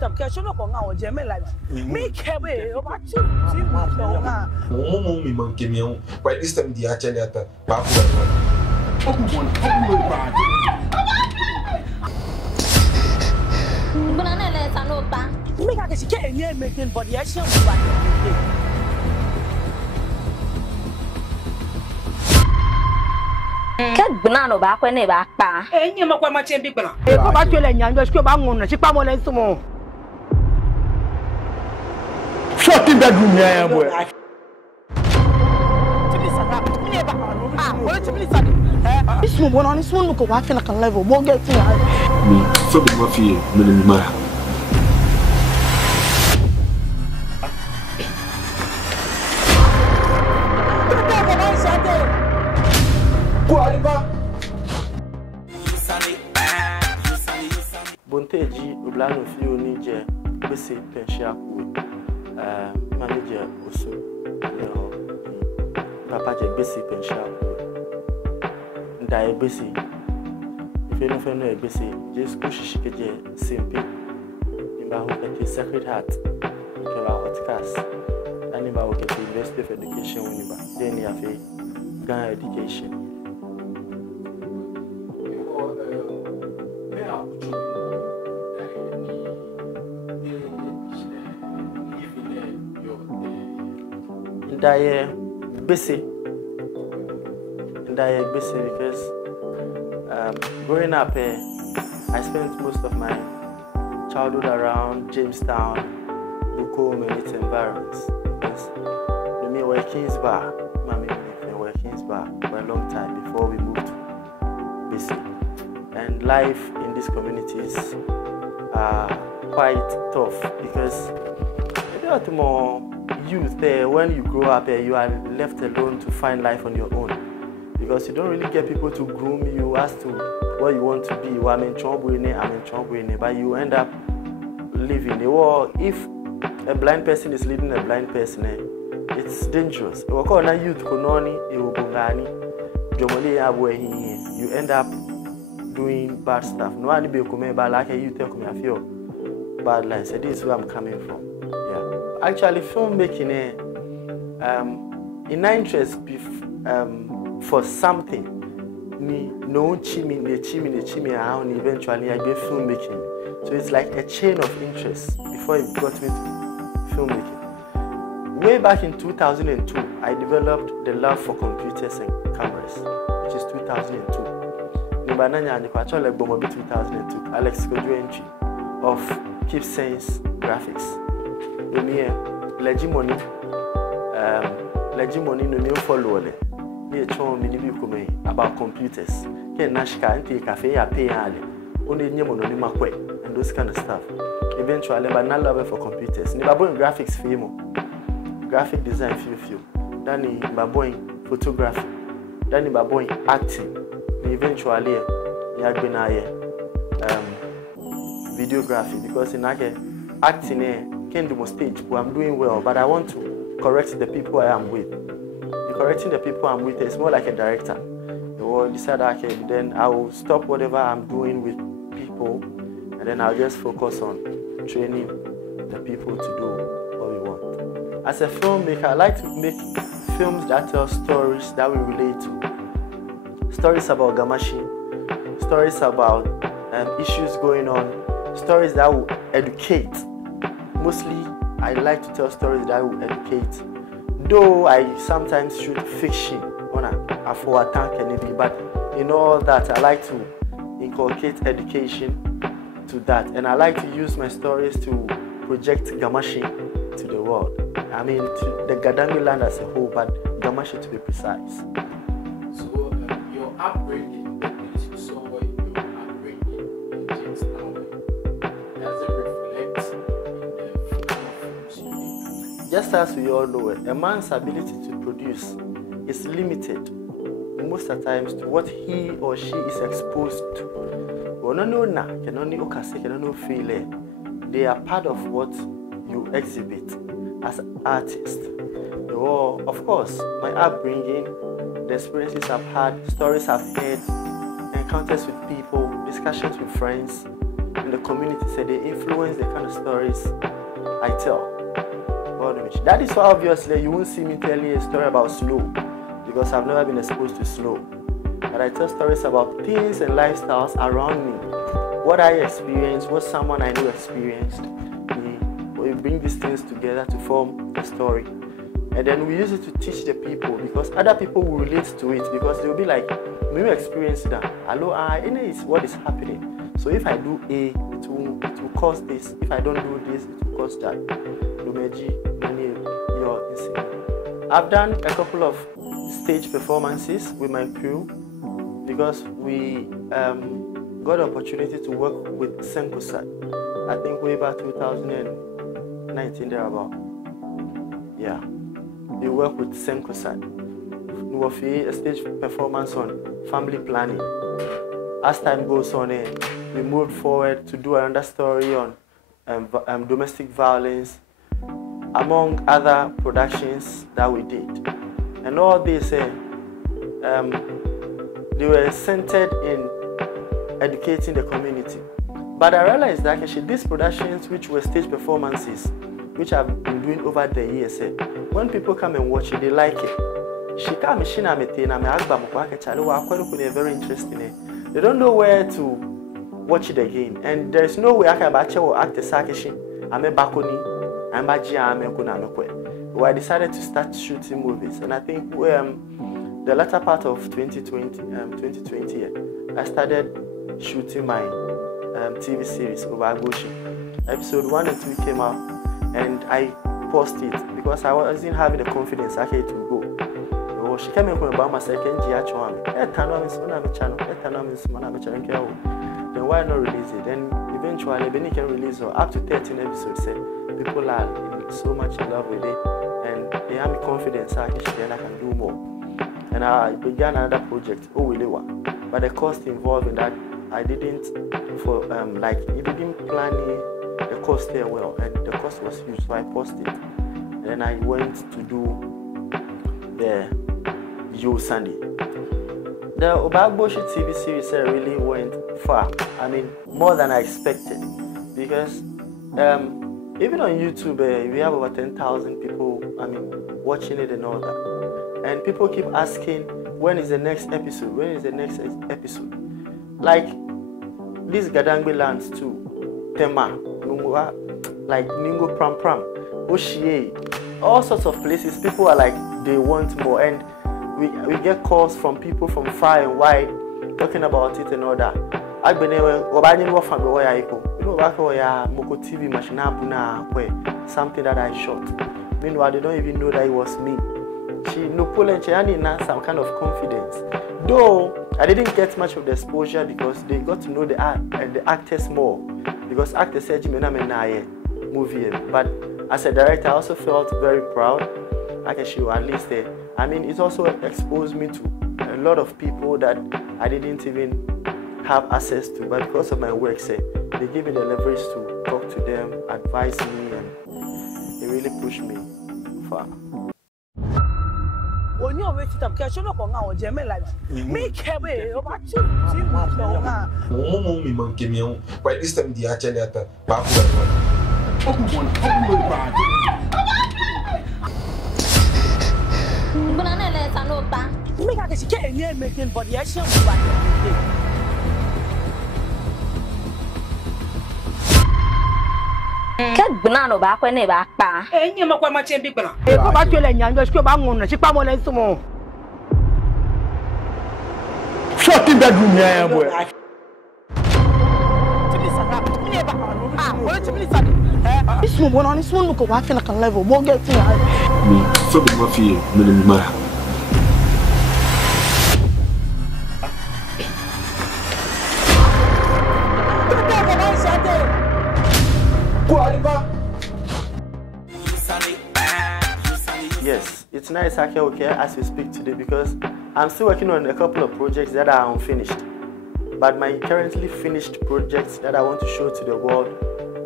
system. Can you look on our German life? Make heavy about you. Me monkey me. By this time, the actually at the back. Banana let's no bank. Make I get a near making body action. Cat banana back when they back. And you know what my champion. Go back to the young girl. Go back on. She come on and some more. 14 bedroom here, boy. This one on this one look what like a level. More get to me. So be mafia, me. Bonte Obaa Gbo Oshi bese pension manager Osu papa je bese pension ndai bese ife no fe no bese just kushishike je simple nimba ho ke Sacred Heart ke ba hotcast ani ba ho ke University of Education woniba then ya fe Ghana education. Ndaye busy because growing up here, I spent most of my childhood around Jamestown, local community environments. Because we were Kingsbar, for a long time before we moved to BC. And life in these communities are quite tough because there are more youth there. When you grow up here, you are left alone to find life on your own because you don't really get people to groom you as to what you want to be. Well, I'm in trouble, but you end up living. Well, if a blind person is leading a blind person, it's dangerous. You end up doing bad stuff. No one be coming back like you tell me I feel bad life. So this is where I'm coming from. Yeah. Actually, filmmaking in interest for something. No chimney, and eventually I get filmmaking. So it's like a chain of interest before it got me to filmmaking. Way back in 2002, I developed the love for computers and cameras, which is 2002. Actually, 2002, Alex Kojo entry of Keep Sense Graphics. Legimony, no new follow. Here, about computers. Can Nashka and take cafe, pay only and those kind of stuff. Eventually, but not love for computers. Nibaboing graphics film, graphic design film. Then Nibaboing photography. Then Nibaboing acting. Eventually, videography because in acting can do stage. Well, I'm doing well, but I want to correct the people I am with. Correcting the people I'm with is more like a director. You will decide, okay, then I will stop whatever I'm doing with people, and then I'll just focus on training the people to do what we want. As a filmmaker, I like to make films that tell stories that we relate to. Stories about Gamashi, stories about issues going on, stories that will educate. Mostly, I like to tell stories that will educate. Though I sometimes shoot fiction on a for attack and but in all that I like to inculcate education to that, and I like to use my stories to project Gamashi to the world. I mean to the GaDangme land as a whole, but Gamashi to be precise. So your upbringing, you saw your upbringing in Jamestown, does it reflect in the films you make? Just as we all know, a man's ability to produce is limited most of the times to what he or she is exposed to. They are part of what you exhibit as an artist. Of course, my upbringing, the experiences I've had, stories I've heard, encounters with people, discussions with friends, in the community, so they influence the kind of stories I tell. That is why obviously you won't see me telling a story about snow, because I've never been exposed to snow. But I tell stories about things and lifestyles around me, what I experienced, what someone I know experienced. We bring these things together to form a story. And then we use it to teach the people, because other people will relate to it, because they'll be like, maybe experience that. Hello, is what is happening. So if I do A, it will cause this. If I don't do this, it will cause that. I've done a couple of stage performances with my crew, because we got the opportunity to work with Senkosat. I think way back 2019 thereabout. Yeah, we work with Senkosat. We will feel a stage performance on family planning. As time goes on, we moved forward to do another story on domestic violence, among other productions that we did. And all this, they were centered in educating the community. But I realized that actually these productions, which were stage performances, which I've been doing over the years, when people come and watch it, they like it. Very interesting. They don't know where to watch it again. And there's no way I can act a sakishi. I'm a bakoni. Well, I decided to start shooting movies, and I think the latter part of 2020, I started shooting my TV series Obaa Gbo Oshi. Episode 1 and 2 came out, and I paused it because I wasn't having the confidence to go. So she came in about my second year. Then why not release it? Then eventually, Benny can release up to 13 episodes. People are so much in love with it, and they have me confidence that I can do more. And I began another project, but the cost involved in that, I didn't it didn't plan the cost there well, and the cost was huge, so I paused it. And then I went to do the Yoo Sane. The Obaa Gbo Oshi TV series really went far. I mean, more than I expected, because even on YouTube, we have over 10,000 people, watching it and all that. And people keep asking, when is the next episode? When is the next episode? Like, these GaDangme lands too. Tema, Nungwa, like Ningo Pram Pram, Oshie, all sorts of places. People are like, they want more. And we get calls from people from far and wide talking about it and all that. Something that I shot. Meanwhile, they don't even know that it was me. She had some kind of confidence. Though I didn't get much of the exposure because they got to know the actors more. Because actors said movie. But as a director, I also felt very proud. I can show at least it also exposed me to a lot of people that I didn't even have access to, but because of my work, they gave me the leverage to talk to them, advise me, and it really pushed me far. When you wait it up, catch up on our German life. Make away about you. By this time, the actually at the make I get a making body action. Banana back when they back. And you know what much big banana. Go back to the young girl, she come on some more. 14 bedroom here, boy. This one on this one look like a level. More get to me. So the mafia, minimum. Yes, it's nice okay as we speak today, because I'm still working on a couple of projects that are unfinished. But my currently finished project that I want to show to the world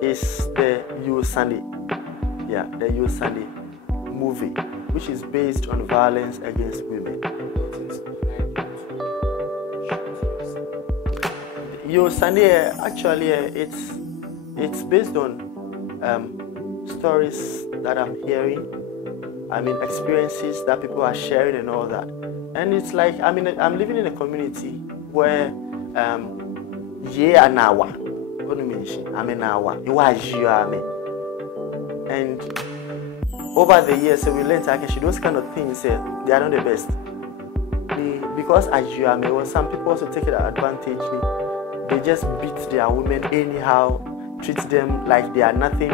is the Yoo Sane. Yeah, the Yoo Sane movie, which is based on violence against women. Yoo Sane, actually, it's it's based on stories that I'm hearing. I mean, experiences that people are sharing and all that. And it's like, I mean, I'm living in a community where and over the years, so we learned actually those kind of things, they are not the best. Because some people also take it advantage. They just beat their women anyhow, treat them like they are nothing.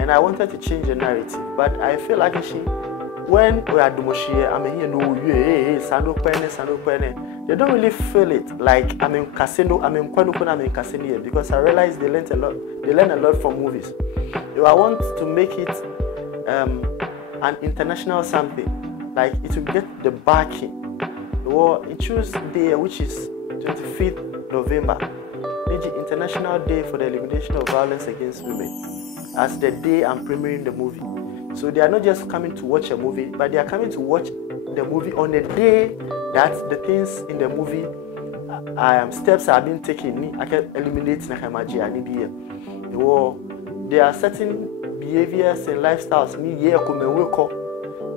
And I wanted to change the narrative, but I feel like when we are Dumoshie, I mean, they don't really feel it like casino, casino, because I realized they learn a lot. They learn a lot from movies. If I want to make it an international something, like it will get the backing. Or it choose day, which is 25th November, the International Day for the Elimination of Violence Against Women, as the day I'm premiering the movie. So they are not just coming to watch a movie, but they are coming to watch the movie on the day that the things in the movie, steps are being taken. I can eliminate there are certain behaviors and lifestyles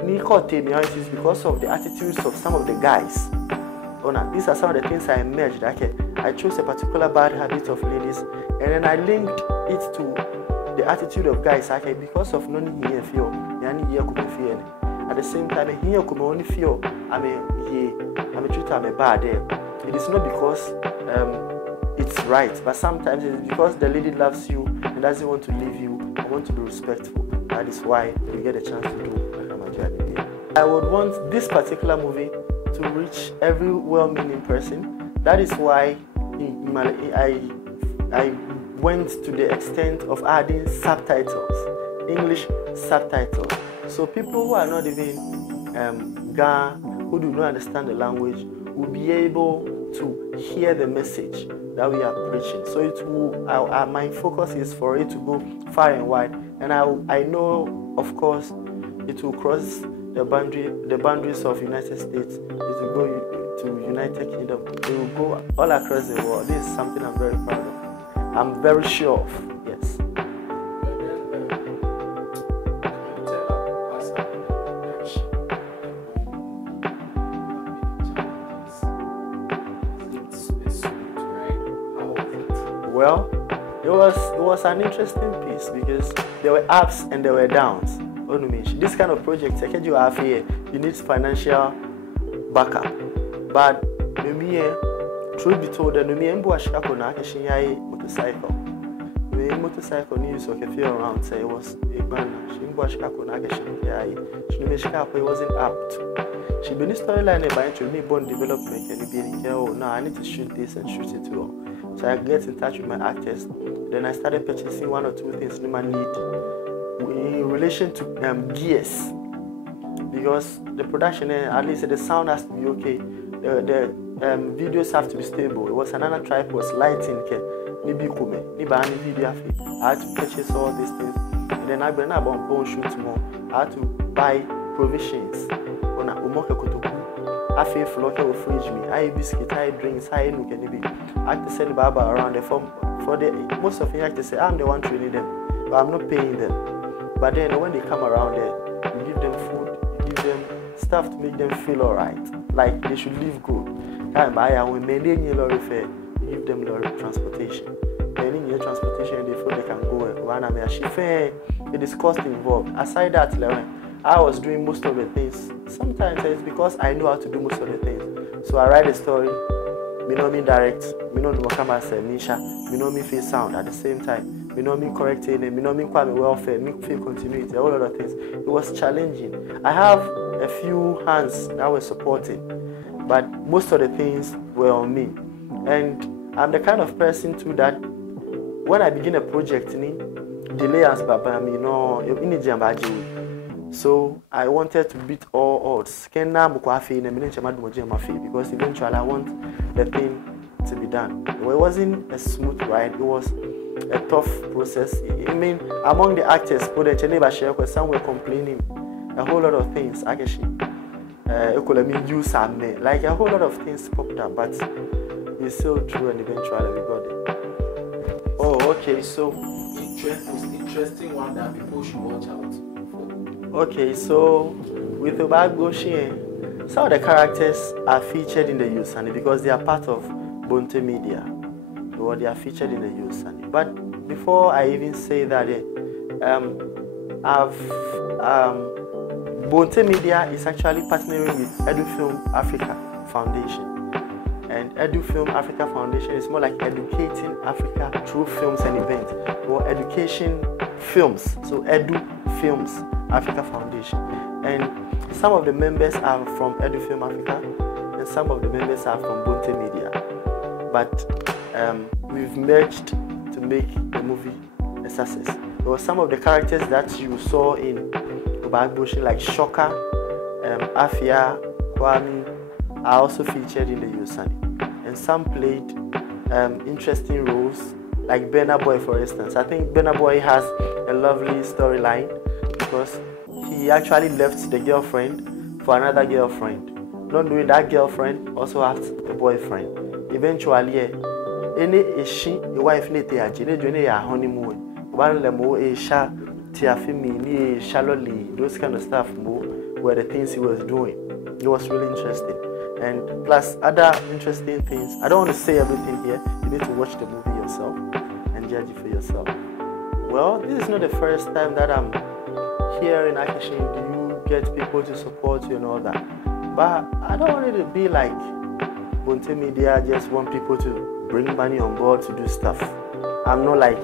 it is because of the attitudes of some of the guys. These are some of the things I emerged. I chose a particular bad habit of ladies, and then I linked it to the attitude of guys. Because of none here feel, at the same time, here could only feel I'm a treated I'm a bad there. It is not because it's right, but sometimes it's because the lady loves you and doesn't want to leave you and want to be respectful. That is why we get a chance to do. I would want this particular movie to reach every well-meaning person. That is why I went to the extent of adding subtitles, English subtitles. So people who are not even Ga, who do not understand the language, will be able to hear the message that we are preaching. So it will. My focus is for it to go far and wide, and I know, of course, it will cross the boundaries of United States. It will go to United Kingdom. It will go all across the world. This is something I'm very proud of. I'm very sure of. Yes. Well, it was an interesting piece because there were ups and there were downs. This kind of project, you need financial backup. But truth be told, the motorcycle. The motorcycle needs to feel around. Say it was a banner. She wasn't apt. She been storyline about me born development and being here. Oh, now I need to shoot this and shoot it too. So I get in touch with my actors. Then I started purchasing one or two things I need in relation to gears, because the production, at least the sound has to be okay. The videos have to be stable. It was another tripod, lighting. I had to purchase all these things. And then I went up on shoot more. I had to buy provisions. I feel flock will fridge me. I biscuit, I drinks, I look and I have to send Baba around the form for the most of you have to say I'm the one training them, but I'm not paying them. But then when they come around there, you give them food, you give them stuff to make them feel alright, like they should live good. When they need lorry fare, you give them lorry transportation. They need transportation, they feel they can go. It is cost involved. Aside that, I was doing most of the things. Sometimes it's because I know how to do most of the things. So I write a story, me know me direct, me know me camera say Misha, me know me feel sound at the same time, me know me correcting it, me know me quite welfare, me feel continuity, all other things. It was challenging. I have a few hands that were supporting, but most of the things were on me. And I'm the kind of person too that when I begin a project, delay as baba me no so I wanted to beat all odds. Because eventually I want the thing to be done. It wasn't a smooth ride. It was a tough process. I mean, among the actors, some were complaining a whole lot of things. Actually, Yoo Sane, like a whole lot of things popped up, but we still drew and eventually we got it. Oh, okay. So most interesting one that people should watch out for? Okay, so with Obaa Gbo Oshi, some of the characters are featured in the Yoo Sane because they are part of Bonte Media. Or they are featured in the Yoo Sane. But before I even say that, Bonte Media is actually partnering with Edu Film Africa Foundation. And Edu Film Africa Foundation is more like educating Africa through films and events, or education films. So Edu Films Africa Foundation. And some of the members are from Edu Film Africa, and some of the members are from Bonte Media. But we've merged to make the movie a success. There were some of the characters that you saw in Obaa Gbo Oshi, like Shoka, Afia, Kwame, are also featured in the Yoo Sane. And some played interesting roles, like Burna Boy, for instance. I think Burna Boy has a lovely storyline because he actually left the girlfriend for another girlfriend. Not knowing that girlfriend also has a boyfriend. Eventually, any she, the wife, need a honeymoon. One lemo a sha, tiafimi, ni shallow, those kind of stuff were the things he was doing. It was really interesting. And plus other interesting things. I don't want to say everything here. You need to watch the movie yourself and judge it for yourself. Well, this is not the first time that I'm here in Akishin. Do you get people to support you and all that? But I don't want it to be like Bonte Media just want people to bring money on board to do stuff. I'm not like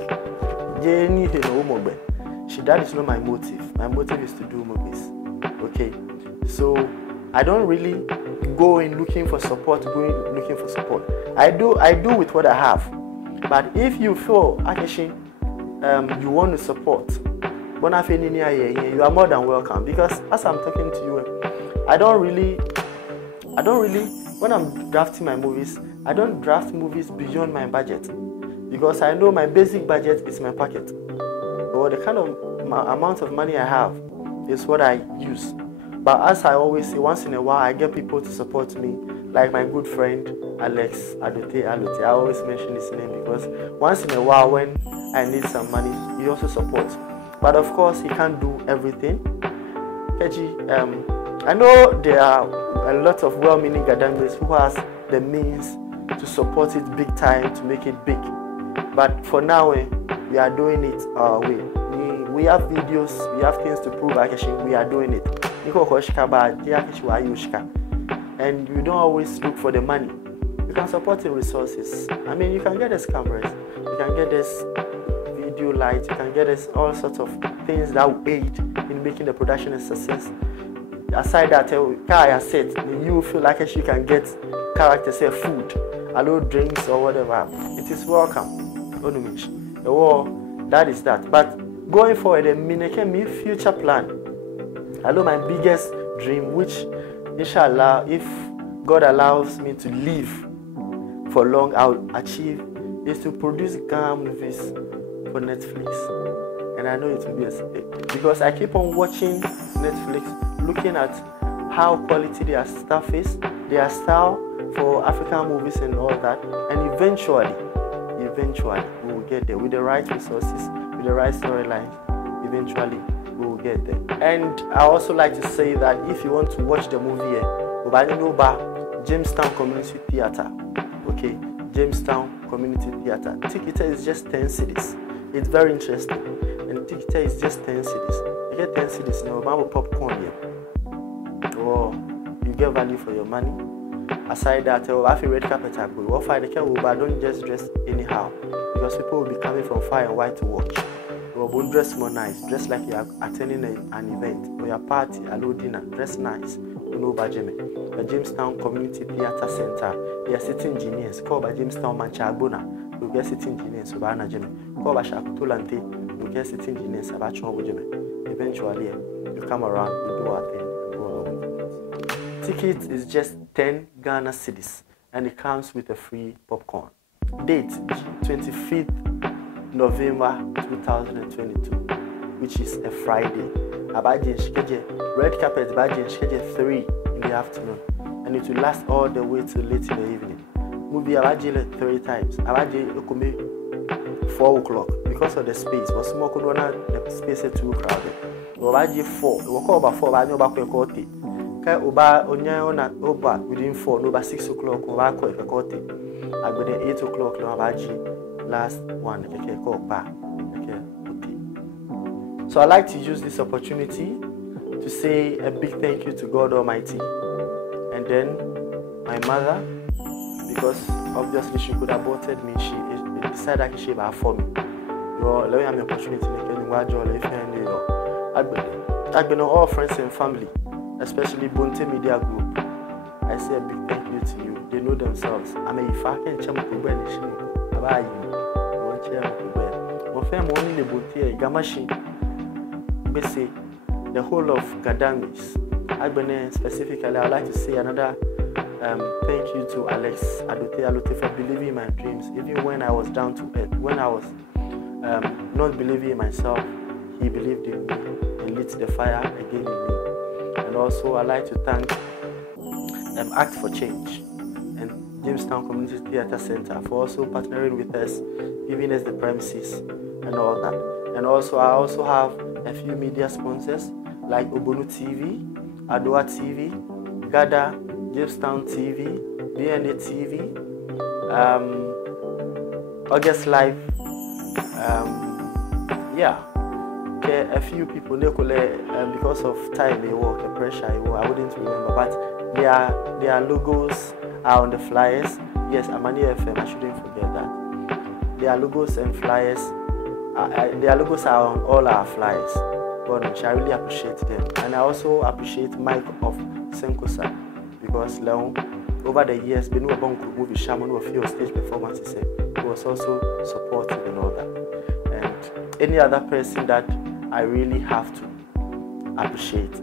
Jenny. That is not my motive. My motive is to do movies. Okay, so I don't really go in looking for support. I do with what I have. But if you feel actually you want to support, you are more than welcome. Because as I'm talking to you, I don't really, when I'm drafting my movies, I don't draft movies beyond my budget. Because I know my basic budget is my pocket. Or the kind of amount of money I have is what I use. But as I always say, once in a while, I get people to support me, like my good friend Alex Adote. I always mention his name because once in a while, when I need some money, he also supports. But of course, he can't do everything. I know there are a lot of well-meaning GaDangmes who has the means to support it big time, to make it big. But for now, we are doing it our way. We have videos, we have things to prove. Actually, we are doing it. And you don't always look for the money. You can support the resources. I mean, you can get us cameras, you can get us video lights, you can get us all sorts of things that will aid in making the production a success. Aside that, I said, you feel like you can get characters, say food, allow drinks or whatever. It is welcome. That is that. But going forward, the future plan. I know my biggest dream, which inshallah, if God allows me to live for long, I'll achieve, is to produce GaDangme movies for Netflix. And I know it will be because I keep on watching Netflix, looking at how quality their stuff is, their style for African movies and all that. And eventually we will get there with the right resources, with the right storylines. Eventually we will get there. And I also like to say that if you want to watch the movie, Jamestown Community Theatre. Okay, Jamestown Community Theatre. Ticket is just 10 cedis. It's very interesting. And ticket is just 10 cedis. You get 10 cedis now, buy popcorn here. Or you get value for your money. Aside that, if you red carpet, don't just dress anyhow. Because people will be coming from far and wide to watch. But dress more nice, dress like you are attending an event or your party, a low dinner, dress nice. You know Obaa Gbo. The Jamestown Community Theatre Centre, they are sitting engineers, called by Jamestown Manchagona, you get sitting engineers, Obaa Gbo. Called by Shakutulante, you get sitting engineers, Obaa Gbo. Eventually, you come around, you do our thing, and go away. Ticket is just 10 Ghana cedis, and it comes with a free popcorn. Date 25th November 2022, which is a Friday. Red carpet schedule 3 in the afternoon, and it will last all the way till late in the evening. Movie 3 times. 4 o'clock because of the space. But small could not the space is too crowded. Obaa Gbo 4. We walk over 4. But I know back when Kote. Kai Obaa Obaa within 4. No, by 6 o'clock. Obaa Kote. I go there 8 o'clock. No, Obaa Gbo last one. Okay, call back. Okay. So I like to use this opportunity to say a big thank you to God Almighty, and then my mother, because obviously she could have aborted me. She decided that she would for me. Let me have an opportunity to I've been all friends and family, especially Bonte Media group. I say a big thank you to you. They know themselves. I mean, if I can chama kubwe ni shini, abayi, won't chama kubwe. Mo fẹ́ mo ni le Bonte gamashi. Say the whole of GaDangmes. Specifically, I'd like to say another thank you to Alex Adote for believing in my dreams. Even when I was down to earth, when I was not believing in myself, he believed in me and lit the fire again in me. And also, I'd like to thank Act for Change and Jamestown Community Theatre Centre for also partnering with us, giving us the premises and all that. And also, I also have a few media sponsors like Obonu TV, Adoa TV, GaDa, Jamestown TV, DNA TV, August Live, yeah. Okay, a few people because of time they work, the pressure I wouldn't remember, but their logos are on the flyers. Yes, Amani FM, I shouldn't forget that. Their logos and flyers. Their logos are on all our flyers. But I really appreciate them. And I also appreciate Mike of Senkosa because over the years, been a movie shaman of few stage performances. He was also supportive and all that. And any other person that I really have to appreciate